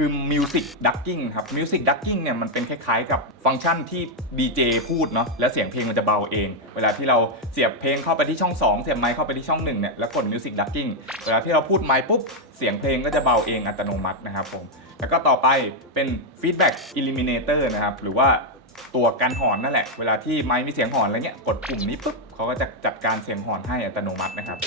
คือ Music Ducking ครับ Music Ducking เนี่ยมันเป็นคล้ายๆกับฟังก์ชันที่ DJ พูดเนาะแล้วเสียงเพลงมันจะเบาเอง เวลาที่เราเสียบเพลงเข้าไปที่ช่อง 2 เสียบไมค์เข้าไปที่ช่อง1เนี่ยแล้วกด Music Ducking เวลาที่เราพูดไมค์ปุ๊บ เสียงเพลงก็จะเบาเองอัตโนมัตินะครับผม แล้วก็ต่อไปเป็น Feedback Eliminator นะครับหรือว่าตัวการหอนนั่นแหละ เวลาที่ไมค์มีเสียงหอนอะไรเงี้ยกดปุ่มนี้ปุ๊บเขาก็จะจัดการเสียงหอนให้อัตโนมัตินะครับ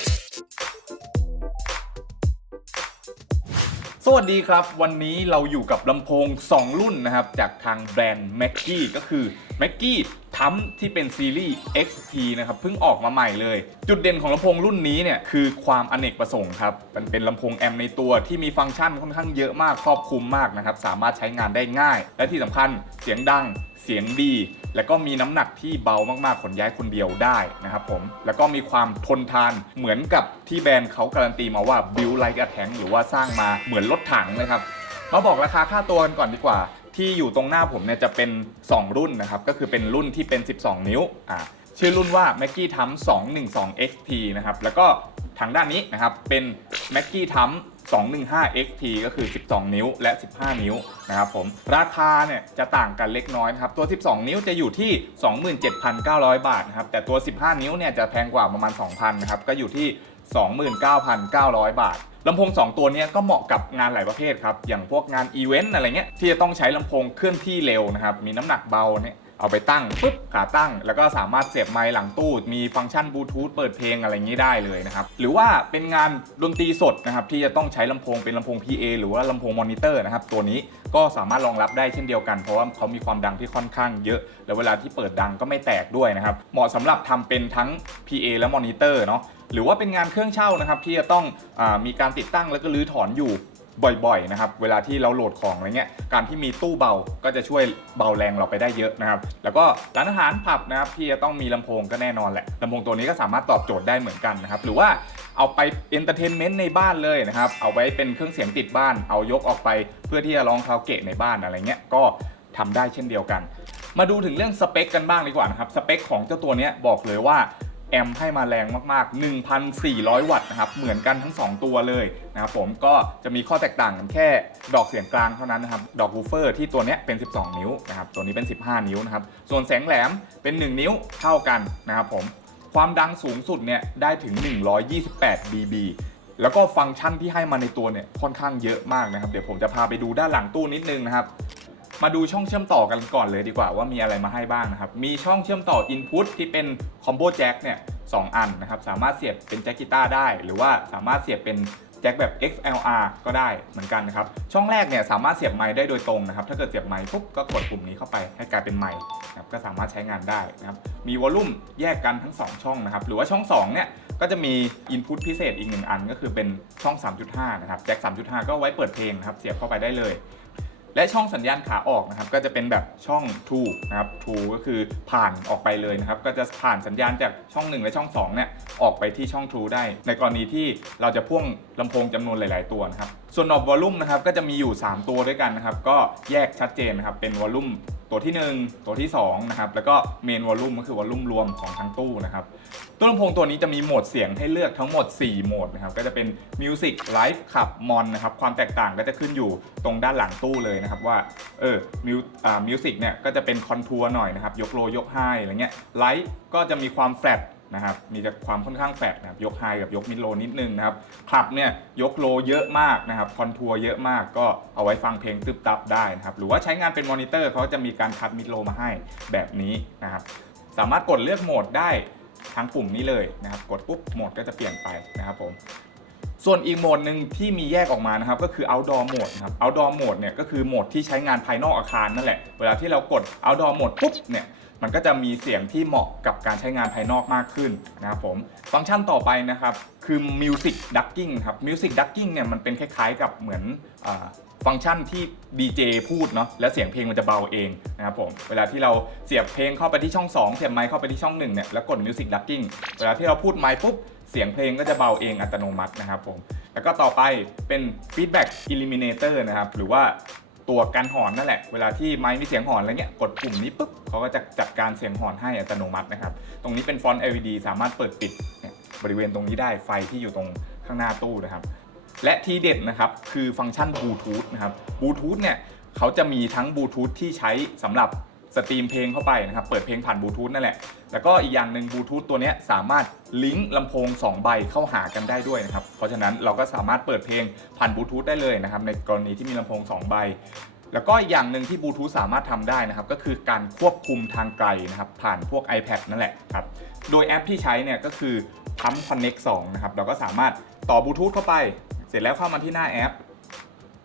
สวัสดีครับ วันนี้เราอยู่กับลำโพง 2 รุ่นนะครับ จากทางแบรนด์ m a c กี้ก็คือ m a c กี้ทัมที่เป็นซีรีส์ XT นะครับเพิ่งออกมาใหม่เลย จุดเด่นของลำโพงรุ่นนี้เนี่ยคือความอเนกประสงค์ครับมันเป็นลำโพงแอมในตัวที่มีฟังก์ชันค่อนข้างเยอะมากครอบคลุมมากนะครับ สามารถใช้งานได้ง่าย และที่สำคัญเสียงดังเสียงดี แล้วก็มีน้ำหนักที่เบามากๆขนย้ายคนเดียวได้นะครับผม แล้วก็มีความทนทานเหมือนกับที่แบรนด์เขาการันตีมาว่า build like a tank หรือว่าสร้างมาเหมือนรถถังเลยครับ มาบอกราคาค่าตัวกันก่อนดีกว่า ที่อยู่ตรงหน้าผมเนี่ยจะเป็น 2 รุ่นนะครับ ก็คือเป็นรุ่นที่เป็น 12 นิ้วอ่าชื่อรุ่นว่า m a c k i e t u m 212 XT นะครับ แล้วก็ทางด้านนี้นะครับเป็น m a c k i e t u m 215 XT ก็คือ 12 นิ้วและ 15 นิ้วนะครับผม ราคาเนี่ยจะต่างกันเล็กน้อยนะครับ ตัว 12 นิ้วจะอยู่ที่ 27,900 บาทนะครับ แต่ตัว 15 นิ้วเนี่ยจะแพงกว่าประมาณ 2,000 นะครับ ก็อยู่ที่ 29,900 บาทลำโพง 2 ตัวเนี้ยก็เหมาะกับงานหลายประเภทครับ อย่างพวกงานอีเวนต์อะไรเงี้ยที่จะต้องใช้ลำโพงเคลื่อนที่เร็วนะครับ มีน้ำหนักเบาเนี่ย เอาไปตั้งปุ๊บขาตั้ง แล้วก็สามารถเสียบไมค์หลังตู้ มีฟังก์ชันบลูทูธเปิดเพลงอะไรอย่างนี้ได้เลยนะครับ หรือว่าเป็นงานดนตรีสดนะครับที่จะต้องใช้ลำโพงเป็นลำโพง PA หรือว่าลำโพงมอนิเตอร์นะครับตัวนี้ก็สามารถรองรับได้เช่นเดียวกัน เพราะว่าเขามีความดังที่ค่อนข้างเยอะ แล้วเวลาที่เปิดดังก็ไม่แตกด้วยนะครับเหมาะสำหรับทำเป็นทั้ง PA และมอนิเตอร์เนาะหรือว่าเป็นงานเครื่องเช่านะครับที่จะต้องอมีการติดตั้งแล้วก็รื้อถอนอยู่ บ่อยๆนะครับเวลาที่เราโหลดของอะไรเงี้ยการที่มีตู้เบาก็จะช่วยเบาแรงเราไปได้เยอะนะครับแล้วก็ร้านอาหารผับนะครับที่จะต้องมีลำโพงก็แน่นอนแหละลำโพงตัวนี้ก็สามารถตอบโจทย์ได้เหมือนกันนะครับหรือว่าเอาไปเอนเตอร์เทนเมนต์ในบ้านเลยนะครับเอาไว้เป็นเครื่องเสียงติดบ้าน เอายกออกไปเพื่อที่จะร้องคาราโอเกะในบ้านอะไรเงี้ยก็ทำได้เช่นเดียวกัน มาดูถึงเรื่องสเปคกันบ้างดีกว่านะครับสเปคของเจ้าตัวนี้บอกเลยว่า แอมป์ให้มาแรงมากๆ 1,400 วัตต์นะครับ เหมือนกันทั้ง 2 ตัวเลยนะครับผมก็จะมีข้อแตกต่างกันแค่ดอกเสียงกลางเท่านั้นนะครับ ดอกวูเฟอร์ที่ตัวเนี้ยเป็น 12 นิ้วนะครับ ตัวนี้เป็น 15 นิ้วนะครับ ส่วนแสงแหลมเป็น 1 นิ้วเท่ากันนะครับผม ความดังสูงสุดเนี่ยได้ถึง 128 dB แล้วก็ฟังก์ชันที่ให้มาในตัวเนี่ยค่อนข้างเยอะมากนะครับ เดี๋ยวผมจะพาไปดูด้านหลังตู้นิดนึงนะครับ มาดูช่องเชื่อมต่อกันก่อนเลยดีกว่าว่ามีอะไรมาให้บ้างนะครับ มีช่องเชื่อมต่อ Input ที่เป็นคอมโบแจ็คเนี่ยสองอันนะครับ สามารถเสียบเป็นแจ็คกีตาร์ได้ หรือว่าสามารถเสียบเป็นแจ็คแบบ XLR ก็ได้เหมือนกันนะครับ ช่องแรกเนี่ยสามารถเสียบไมค์ได้โดยตรงนะครับ ถ้าเกิดเสียบไมค์ปุ๊บก็กดปุ่มนี้เข้าไปให้กลายเป็นไมค์นะครับก็สามารถใช้งานได้นะครับ มีวอลลุ่มแยกกันทั้ง 2 ช่องนะครับ หรือว่าช่อง2เนี่ยก็จะมี Input พิเศษอีกหนึ่งอันก็คือเป็นช่อง 3.5 นะครับ แจ็ค 3.5 ก็ไว้เปิดเพลงนะครับ เสียบเข้าไปได้เลย และช่องสัญญาณขาออกนะครับก็จะเป็นแบบช่อง t o นะครับ t o ก็คือผ่านออกไปเลยนะครับ ก็จะผ่านสัญญาณจากช่อง 1 และช่อง2เนี่ยออกไปที่ช่อง True ได้ ในกรณีที่เราจะพ่วงลำโพงจำนวนหลาย ๆ ตัวนะครับ ส่วนนอบวอลลุ่มนะครับก็จะมีอยู่ 3 ตัวด้วยกันนะครับ ก็แยกชัดเจนนะครับเป็นวอลลุ่ม ตัวที่ 1 ตัวที่2นะครับแล้วก็เมนวอลลุ่มก็คือวอลลุ่มรวมของทั้งตู้นะครับตู้ลำโพงตัวนี้จะมีโหมดเสียงให้เลือกทั้งหมด 4 โหมดนะครับก็จะเป็น Music Live ขับมอนนะครับความแตกต่างก็จะขึ้นอยู่ตรงด้านหลังตู้เลยนะครับว่าเออมิวอ่ามิวสิกเนี่ยก็จะเป็นคอนทัวร์หน่อยนะครับยกโลยกไฮอะไรเงี้ยไลฟ์ก็จะมีความแฟลต นะครับ มีแต่ความค่อนข้างแฟลตนะครับ ยกไฮกับยกมิดโลนิดนึงนะครับ คลับเนี่ยยกโลเยอะมากนะครับ คอนทัวร์เยอะมาก ก็เอาไว้ฟังเพลงตึบตับได้นะครับ หรือว่าใช้งานเป็นมอนิเตอร์เขาจะมีการคัดมิดโลมาให้แบบนี้นะครับ สามารถกดเลือกโหมดได้ทั้งปุ่มนี้เลยนะครับ กดปุ๊บโหมดก็จะเปลี่ยนไปนะครับผมส่วนอีกโหมดหนึ่งที่มีแยกออกมานะครับก็คือ outdoor mode นะครับ outdoor mode เนี่ยก็คือโหมดที่ใช้งานภายนอกอาคารนั่นแหละ เวลาที่เรากด outdoor mode ปุ๊บเนี่ย มันก็จะมีเสียงที่เหมาะกับการใช้งานภายนอกมากขึ้นนะครับผมฟังก์ชันต่อไปนะครับคือ music ducking ครับ music ducking เนี่ยมันเป็นคล้ายๆกับเหมือนอฟังก์ชันที่ DJ พูดเนาะแล้วเสียงเพลงมันจะเบาเองนะครับผมเวลาที่เราเสียบเพลงเข้าไปที่ช่อง 2 เสียบไมค์เข้าไปที่ช่อง1เนี่ยแล้วกด music ducking เวลาที่เราพูดไมค์ปุ๊บเสียงเพลงก็จะเบาเองอัตโนมัตินะครับผมแล้วก็ต่อไปเป็น feedback eliminator นะครับหรือว่าตัวการหอนนั่นแหละ เวลาที่ไมค์มีเสียงหอนอะไรเงี้ยกดปุ่มนี้ปุ๊บ เขาก็จะจัดการเสียงหอนให้อัตโนมัตินะครับ ตรงนี้เป็นฟอนต์ LED สามารถเปิดปิดบริเวณตรงนี้ได้ไฟที่อยู่ตรงข้างหน้าตู้นะครับ และทีเด็ดนะครับคือฟังก์ชันบลูทูธนะครับบลูทูธเนี่ยเขาจะมีทั้งบลูทูธที่ใช้สำหรับสตรีมเพลงเข้าไปนะครับ เปิดเพลงผ่านบลูทูธนั่นแหละ แล้วก็อีกอย่างหนึ่งบลูทูธตัวนี้สามารถลิงก์ลำโพง 2 ใบเข้าหากันได้ด้วยนะครับ เพราะฉะนั้นเราก็สามารถเปิดเพลงผ่านบลูทูธได้เลยนะครับ ในกรณีที่มีลำโพง 2 ใบ แล้วก็อย่างหนึ่งที่บลูทูธสามารถทำได้นะครับก็คือการควบคุมทางไกลนะครับผ่านพวก iPad นั่นแหละครับโดยแอปที่ใช้เนี่ยก็คือ Pump Connect 2นะครับเราก็สามารถต่อบลูทูธเข้าไป เสร็จแล้วเข้ามาที่หน้าแอป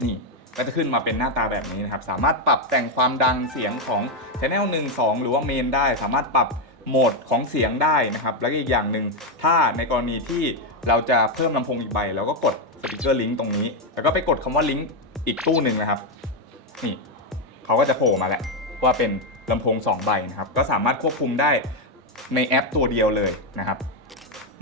นี่ก็จะขึ้นมาเป็นหน้าตาแบบนี้นะครับ สามารถปรับแต่งความดังเสียงของ Channel 1 2 หรือว่าเมนได้ สามารถปรับโหมดของเสียงได้นะครับ แล้วก็อีกอย่างหนึ่งถ้าในกรณีที่เราจะเพิ่มลำโพงอีกใบเราก็กดสติกเกอร์ลิงก์ตรงนี้ แล้วก็ไปกดคำว่าลิงก์อีกตู้หนึ่งนะครับ นี่เขาก็จะโผล่มาแหละว่าเป็นลำโพง2ใบนะครับก็สามารถควบคุมได้ในแอปตัวเดียวเลยนะครับ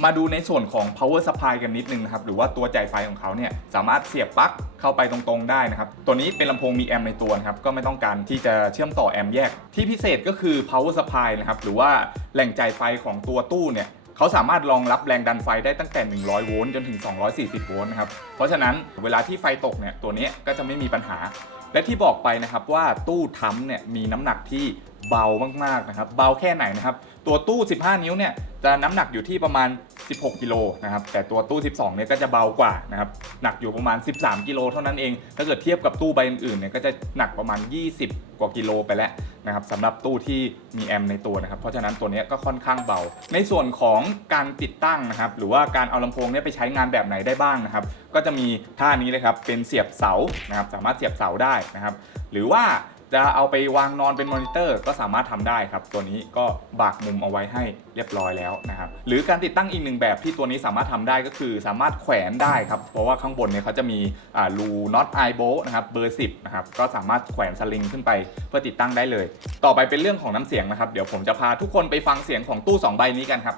มาดูในส่วนของ power supply กันนิดนึงนะครับ หรือว่าตัวจ่ายไฟของเขาเนี่ยสามารถเสียบปลั๊กเข้าไปตรงๆได้นะครับ ตัวนี้เป็นลำโพงมีแอมป์ในตัวนะครับ ก็ไม่ต้องการที่จะเชื่อมต่อแอมป์แยก ที่พิเศษก็คือ power supply นะครับ หรือว่าแหล่งจ่ายไฟของตัวตู้เนี่ยเขาสามารถรองรับแรงดันไฟได้ตั้งแต่ 100 โวลต์จนถึง 240 โวลต์นะครับ เพราะฉะนั้นเวลาที่ไฟตกเนี่ยตัวนี้ก็จะไม่มีปัญหา และที่บอกไปนะครับว่าตู้ทั้มเนี่ยมีน้ำหนักที่เบามากๆนะครับ เบาแค่ไหนนะครับ ตัวตู้ 15 นิ้วเนี่ยจะน้ำหนักอยู่ที่ประมาณ 16 กิโลนะครับ แต่ตัวตู้ 12 เนี่ยก็จะเบากว่านะครับ หนักอยู่ประมาณ 13 กิโลเท่านั้นเอง ถ้าเกิดเทียบกับตู้ใบอื่นๆ เนี่ยก็จะหนักประมาณ 20 กว่ากิโลไปแล้วนะครับสำหรับตู้ที่มีแอมในตัวนะครับ เพราะฉะนั้นตัวนี้ก็ค่อนข้างเบา ในส่วนของการติดตั้งนะครับ หรือว่าการเอาลำโพงเนี่ยไปใช้งานแบบไหนได้บ้างนะครับ ก็จะมีท่านี้เลยครับ เป็นเสียบเสา นะครับ สามารถเสียบเสาได้นะครับ หรือว่า จะเอาไปวางนอนเป็นมอนิเตอร์ก็สามารถทำได้ครับ ตัวนี้ก็บากมุมเอาไว้ให้เรียบร้อยแล้วนะครับ หรือการติดตั้งอีกหนึ่งแบบที่ตัวนี้สามารถทำได้ก็คือสามารถแขวนได้ครับ เพราะว่าข้างบนเนี่ยเขาจะมีอ่ารูน็อตไอโบนะครับเบอร์10นะครับ ก็สามารถแขวนสลิงขึ้นไปเพื่อติดตั้งได้เลย ต่อไปเป็นเรื่องของน้ำเสียงนะครับ เดี๋ยวผมจะพาทุกคนไปฟังเสียงของตู้ 2 ใบนี้กันครับ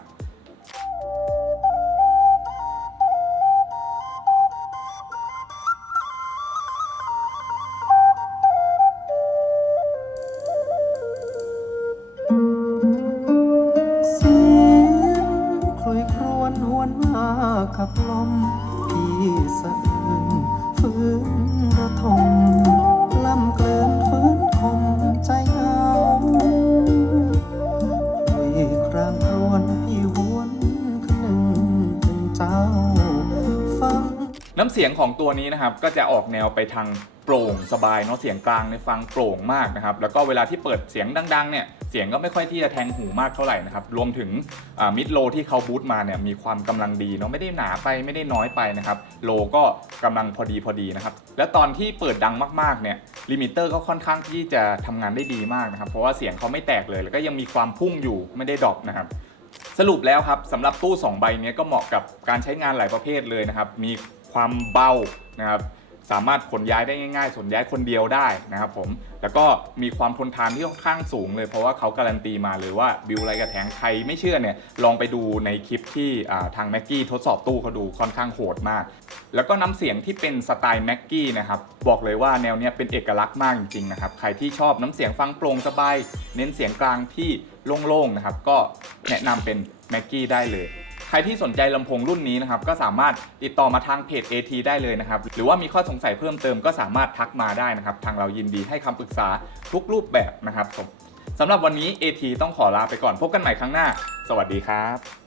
ยงของตัวนี้นะครับก็จะออกแนวไปทางโปร่งสบายเนาะเสียงกลางในฟังโปร่งมากนะครับแล้วก็เวลาที่เปิดเสียงดังๆเนี่ยเสียงก็ไม่ค่อยที่จะแทงหูมากเท่าไหร่นะครับรวมถึงมิดโลที่เขาบูตมาเนี่ยมีความกำลังดีเนาะไม่ได้หนาไปไม่ได้น้อยไปนะครับโลก็กำลังพอดีพอดีนะครับและตอนที่เปิดดังมากๆเนี่ยลิมิเตอร์ก็ค่อนข้างที่จะทำงานได้ดีมากนะครับเพราะว่าเสียงเขาไม่แตกเลยแล้วก็ยังมีความพุ่งอยู่ไม่ได้ดรอปนะครับสรุปแล้วครับสำหรับตู้ 2 ใบนี้ก็เหมาะกับการใช้งานหลายประเภทเลยนะครับ มี ความเบานะครับสามารถขนย้ายได้ง่ายๆขนย้ายคนเดียวได้นะครับผม แล้วก็มีความทนทานที่ค่อนข้างสูงเลยเพราะว่าเขาการันตีมาเลยว่าบิวไรกับแทงใครไม่เชื่อเนี่ยลองไปดูในคลิปที่ทางแม็กกี้ทดสอบตู้เขาดูค่อนข้างโหดมาก แล้วก็น้ำเสียงที่เป็นสไตล์แม็กกี้นะครับบอกเลยว่าแนวเนี้ยเป็นเอกลักษณ์มากจริงๆนะครับใครที่ชอบน้ำเสียงฟังโปร่งสบายเน้นเสียงกลางที่โล่งๆนะครับก็แนะนำเป็นแม็กกี้ได้เลย ใครที่สนใจลำโพงรุ่นนี้นะครับก็สามารถติดต่อมาทางเพจ AT ได้เลยนะครับหรือว่ามีข้อสงสัยเพิ่มเติมก็สามารถทักมาได้นะครับทางเรายินดีให้คำปรึกษาทุกรูปแบบนะครับสำหรับวันนี้ AT ต้องขอลาไปก่อนพบกันใหม่ครั้งหน้า สวัสดีครับ